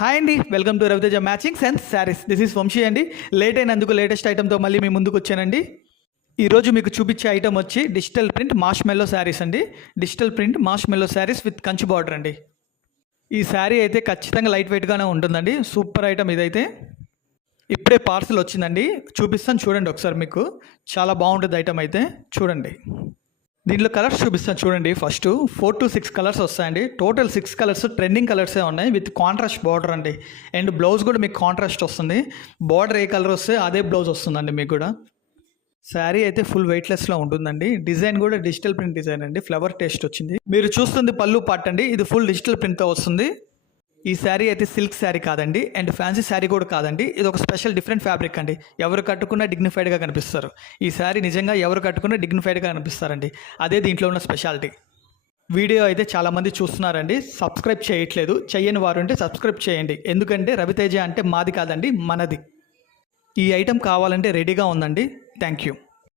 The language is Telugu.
హాయ్ అండి, welcome to Raviteja matching sense saris. This is Vamshi అండి. లేట్ అయినందుకు లేటెస్ట్ ఐటమ్తో మళ్ళీ మీ ముందుకు వచ్చానండి. ఈరోజు మీకు చూపించే ఐటమ్ వచ్చి డిజిటల్ ప్రింట్ మాష్ మెల్లో శారీస్ అండి. డిజిటల్ ప్రింట్ మాష్ మెల్లో శారీస్ విత్ కంచి బార్డర్ అండి. ఈ శారీ అయితే ఖచ్చితంగా లైట్ వెయిట్గానే ఉంటుందండి. సూపర్ ఐటమ్ ఇదైతే. ఇప్పుడే పార్సల్ వచ్చిందండి, చూపిస్తాను చూడండి ఒకసారి. మీకు చాలా బాగుంటుంది ఐటమ్ అయితే చూడండి. దీంట్లో కలర్స్ చూపిస్తాను చూడండి. ఫస్ట్ 4 to 6 కలర్స్ వస్తాయండి. టోటల్ 6 కలర్స్ ట్రెండింగ్ కలర్సే ఉన్నాయి విత్ కాంట్రాస్ట్ బార్డర్ అండి. అండ్ బ్లౌజ్ కూడా మీకు కాంట్రాస్ట్ వస్తుంది. బార్డర్ ఏ కలర్ వస్తే అదే బ్లౌజ్ వస్తుందండి మీకు కూడా. శారీ అయితే ఫుల్ వెయిట్లెస్లో ఉంటుందండి. డిజైన్ కూడా డిజిటల్ ప్రింట్ డిజైన్ అండి. ఫ్లవర్ టేస్ట్ వచ్చింది. మీరు చూస్తుంది పళ్ళు పార్ట్ అండి. ఇది ఫుల్ డిజిటల్ ప్రింట్తో వస్తుంది. ఈ శారీ అయితే సిల్క్ శారీ కాదండి, అండ్ ఫ్యాన్సీ శారీ కూడా కాదండి. ఇది ఒక స్పెషల్ డిఫరెంట్ ఫ్యాబ్రిక్ అండి. ఎవరు కట్టుకున్నా డిగ్నిఫైడ్గా కనిపిస్తారు. ఈ శారీ నిజంగా ఎవరు కట్టుకున్నా డిగ్నిఫైడ్గా కనిపిస్తారండి. అదే దీంట్లో ఉన్న స్పెషాలిటీ. వీడియో అయితే చాలామంది చూస్తున్నారండి, సబ్స్క్రైబ్ చేయట్లేదు. చెయ్యని వారు ఉంటే సబ్స్క్రైబ్ చేయండి. ఎందుకంటే రవితేజ అంటే మాది కాదండి, మనది. ఈ ఐటెం కావాలంటే రెడీగా ఉందండి. Thank you.